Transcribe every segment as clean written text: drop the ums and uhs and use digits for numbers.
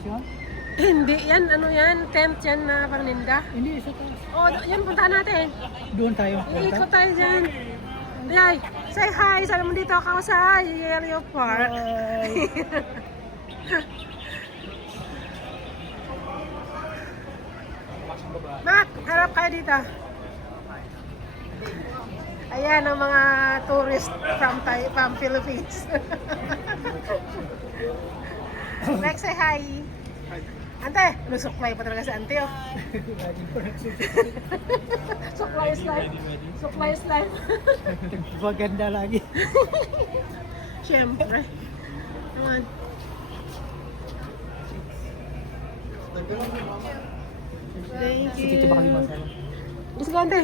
Mission? Hindi, yan, ano yan, tent yan na pangninda. Hindi, isa taas. Oh, yan, puntahan natin. Doon tayo. Iikot tayo dyan. Yay, say hi, sabi mo dito ako sa Yellow Park. Mac, harap kayo dito. Ayan ang mga tourist from Philippines. Next, say hi. Ante, suklay pa talaga si Ante, oh. Suklay is life. Suklay is life. Maganda lagi. Siyempre. Naman. Thank you. Dito ba kami masaya? Gusto ka, Ante?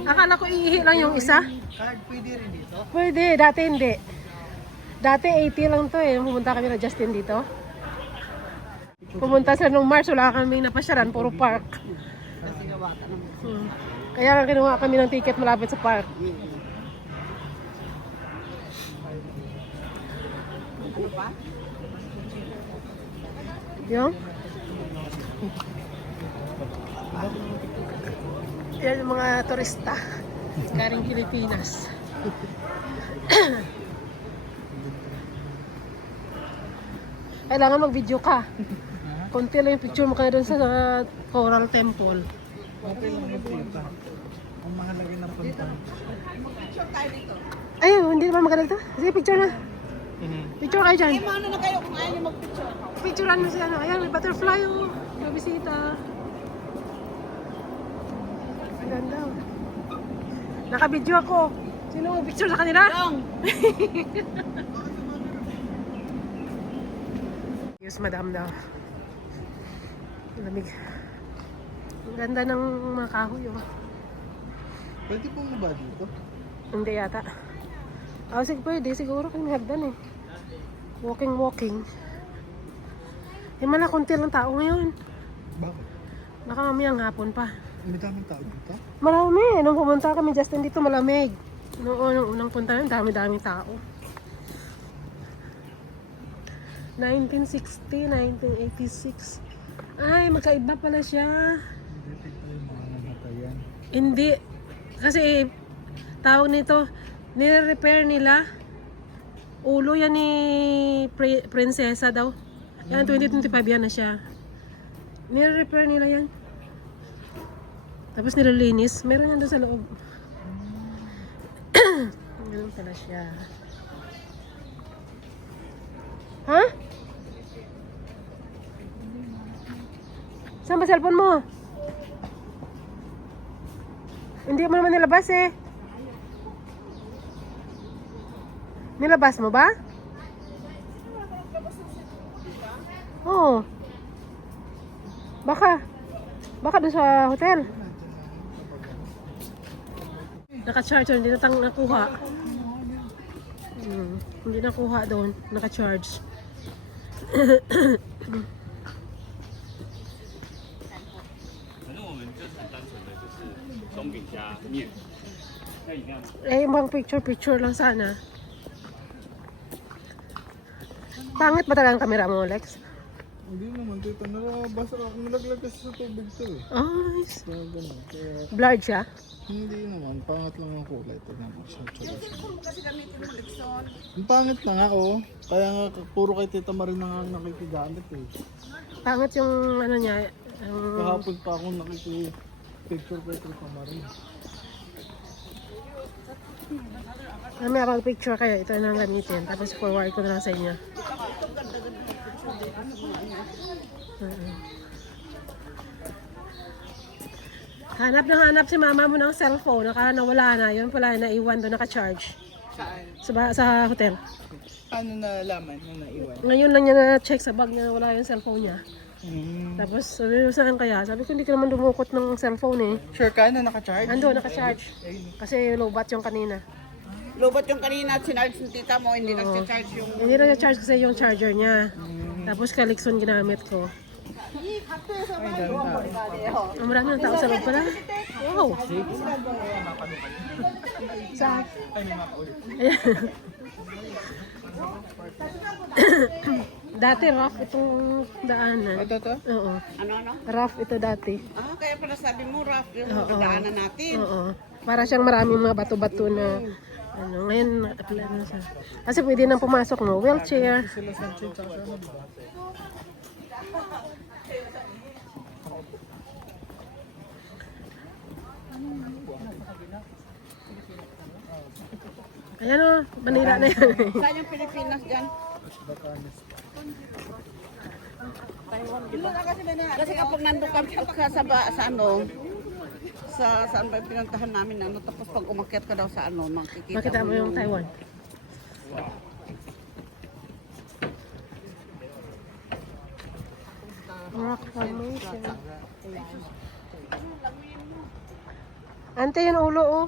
Akala ko iihi lang yung isa. Card pwede rin dito? Pwede, dati hindi. Dati 80 lang to eh. Pumunta kami na Justin dito. Pumunta sa nung March, wala kaming napasyaran, puro park. Kaya nga kinuha kami ng ticket malapit sa park. Yung? Yan yung mga turista. Galing Pilipinas. Kailangan mag-video ka. Konti lang yung picture mo kaya doon sa Coral Temple. Okay lang yung punta. Ang mahalaga ng punta. Ay, hindi naman maganda to. Sige, picture na. Picture kayo dyan. Ano na kayo kung ayaw nyo mag-picture? Picturean mo siya. Ayan, may butterfly oh. May bisita. Ang ganda oh. Naka-video ako. Sino ang picture sa kanila? Long! Yes, madam daw. Lamig. Ang ganda ng mga kahoy oh. Pwede pong ba dito? Hindi yata. Ah, sige, pwede. Siguro kami hagdan eh. Walking. Eh, mala, konti lang tao ngayon. Bakit? Baka mamayang hapon pa. May daming tao dito? Marami. Nung pumunta kami, Justin, dito malamig. Noong unang punta namin, dami-daming tao. 1960, 1986. Ay, magkaiba pala siya. Hindi dito yung mga namatayan. Hindi. Kasi, tawag nito, nire-repair nila. Ulo yan ni Prinsesa daw. Yan, 2025 yan na siya. Nire-repair nila yan. Tapos nililinis. Meron yan doon sa loob. Ganun pala siya. Ha? Saan ba cellphone mo? Hindi mo naman nilabas eh. Nilabas mo ba? Oo. Baka doon sa hotel. Naka-charge, hindi nakuha. Hindi nakuha doon. Naka-charge. Eh, yung bang picture lang sana. Pangit ba talaga ang camera mo, Lex? Hindi naman dito. Nalaglag kasi sa tubig to eh. Ay, Kaya ganun. Kaya blurred siya. hindi naman. Pangat lang ang kulay. Ito naman siya. Kasi gamitin mo Lexon. Ang pangit na nga oh. Kaya nga puro kay Tita Marie na nga nakikigamit eh. Pangit yung ano niya. Kahapon pa akong nakikipicture kay Tita Marie. May picture kayo. Ito na lang gamitin. Tapos forward ko na lang sa inyo. Hanap si mama mo ng cellphone. Nawala na. Yun pala naiwan doon. Naka-charge. Saan? Sa hotel. Ano nalaman na naiwan? Ngayon lang niya na-check sa bag niya. Wala yung cellphone niya. Tapos sabi mo saan kaya? Sabi ko hindi ka naman dumukot ng cellphone eh. Sure ka na naka-charge? Ando, naka-charge. Kasi low-bat yung kanina. Lobot yung kanina at sinarge ng tita mo, hindi nag-charge yung... Hindi na charge kasi yung charger niya. Tapos Calixon ginamit ko. Ang marami ng tao sa loob pala. Wow! Saan? Ayan. Dati rough itong daanan. Ito? Oo. Ano? Rough ito dati. Ah, kaya pala sabi mo, Raf, yung Oo. daanan natin. Oo. Para siyang maraming mga bato-bato na ano, ngayon nakapila na siya. Kasi pwede nang pumasok, no? Wheelchair. Sila Sunshine tsaka sa ano, diba? Ayan o, Manila na yan. Saan yung Pilipinas dyan? Batanes. Kasi kapag nandun kami sa ano, saan ba yung pinuntahan namin ano, tapos pag umakyat ka daw sa ano, makikita Makita mo yung Taiwan. Rock formation. Ante yung ulo oh.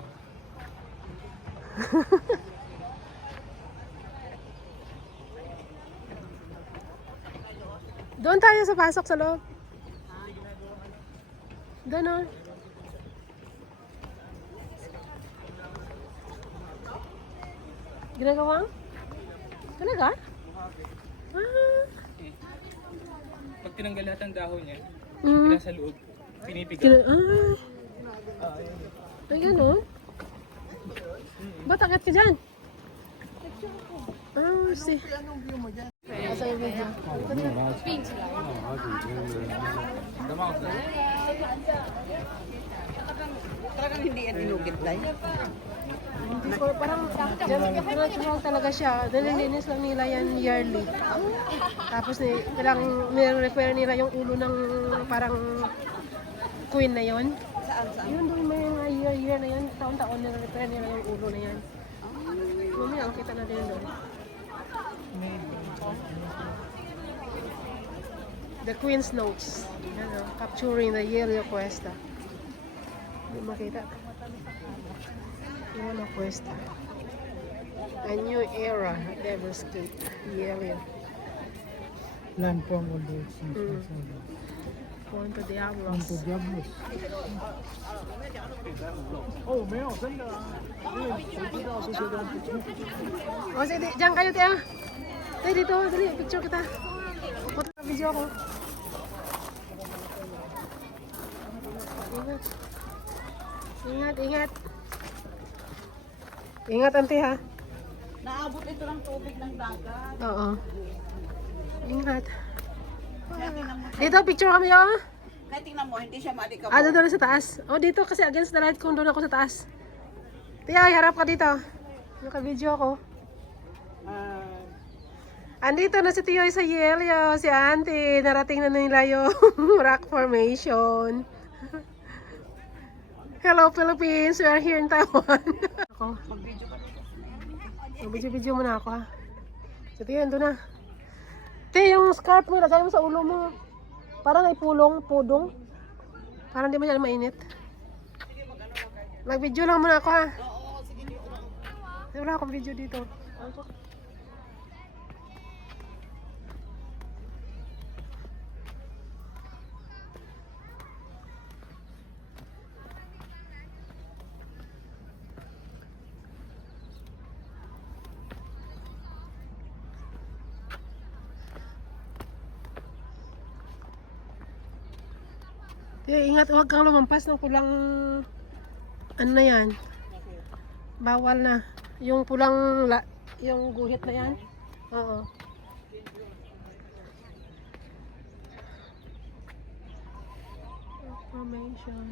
Doon tayo sa pasok sa loob. Doon oh. Ginagawa? Talaga? Ah. Pag tinanggal lahat ng dahon niya, Mm. nasa loob, pinipiga. Ay, gano'n? Ba't angat ka dyan? Ah, si. Asa yung video? Talagang hindi yan inugit dahil. Hindi ko, parang natural talaga siya. Nililinis lang nila yan yearly. Tapos nire-repair nila yung ulo ng parang queen na yon. Saan? Yun doon may mga year na yan. Taon-taon nire-repair nila yung ulo na yan. Mamaya ang kita natin doon. The Queen's Notes. Ano, capturing the Yellow Cuesta. Hindi makita. Yellow Cuesta. A new era. Devastate. Yellow. Landform all those. Punto Diablos. Punto Diablos. Oh, Meo, ganda. O sige, diyan kayo tayo. Tayo dito, dali, picture kita. Punta na video ako. Ingat. Ingat, ingat. Ingat, ante ha. Naabot ito ng tubig ng dagat. Oo. Ingat. Dito, picture kami oh. Kaya tingnan mo, hindi siya maalikabok. Ah, doon sa taas. Oh, dito kasi against the light kung doon ako sa taas. Tiya, harap ka dito. Naka-video ako. Andito na si Tiyoy sa Yelio, si Auntie. Narating na nila yung rock formation. Hello Philippines, we are here in Taiwan. Ako. Mag-video muna ako ha. So Tiyo, ando na. Tiyo, yung scarf mo, lagay mo sa ulo mo. Parang ay pudong. Parang di masyadong mainit. Mag-video lang muna ako ha. Wala akong video dito. Ingat, huwag kang lumampas ng pulang ano na yan. Bawal na. Yung pulang yung guhit na yan. Oo. Formation.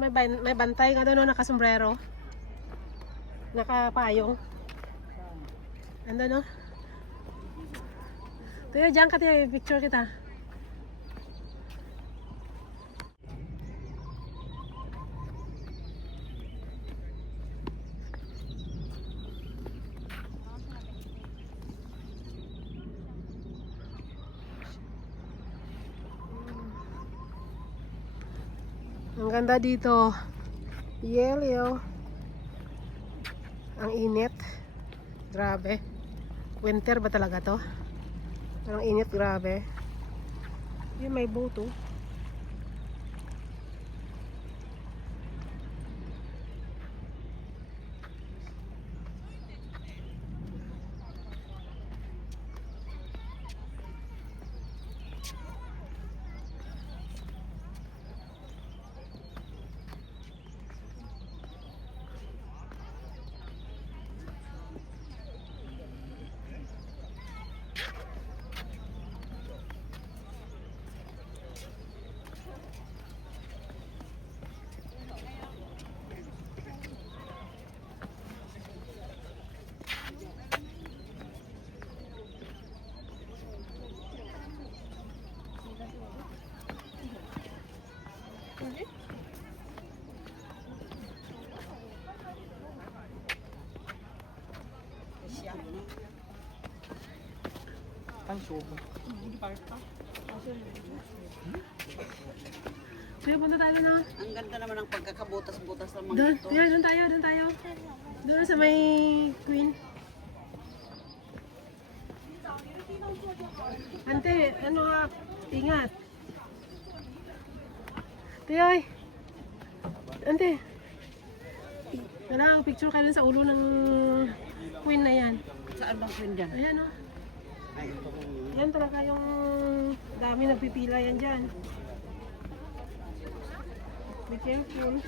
May bantay ka doon, nakasombrero. Nakapayong. Ando no? Tuyo, dyan ka tayo, picture kita. Ang ganda dito. Yellow. Ang init. Grabe. Winter ba talaga to? Ang init, grabe. Yun, may boat oh. Ang subo. Sige, punta tayo na. Ang ganda naman ng pagkakabutas-butas ng mga Doon, ito. yeah, doon tayo, doon tayo. Doon sa may Queen. Ante, ano ka? Ingat. Tiyoy. Ante. Kailangan picture kayo dun sa ulo ng Queen na yan. Saan bang friend dyan? Ayan o. Ay, ito ko. Yan talaga yung dami nagpipila yan dyan. Be careful.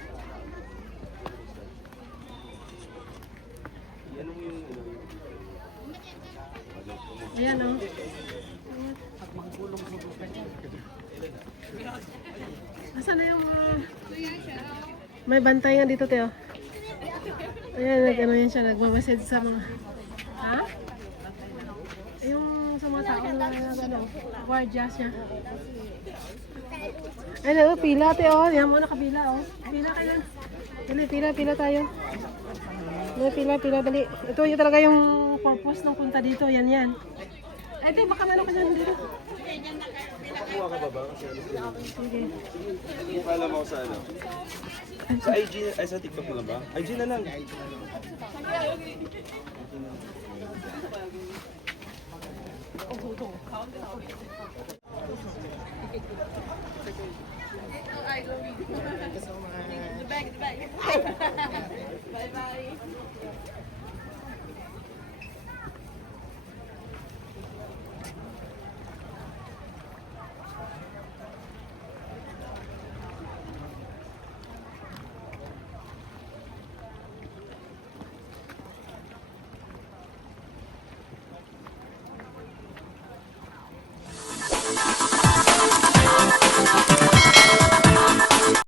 Ayan o. Pag manggulong-gulong ka dyan. Asan na yung mga... May bantay nga dito, Teo. Ayan, nag-ano yan siya, nagmamasid sa mga... Ha? Yung sa mga tao na ano, guardia siya. Ayun, oh, pila, Teo. Yan mo, nakapila, oh. Pila kayo. Dali, pila tayo. Dali, pila, dali. Ito yung talaga yung purpose ng punta dito, yan. Ay, Teo, baka ano ka dyan dito. Kuha ka ba ba? Kasi Sige. alam mo sa ano? Sa IG, ay sa TikTok mo na ba? IG na lang.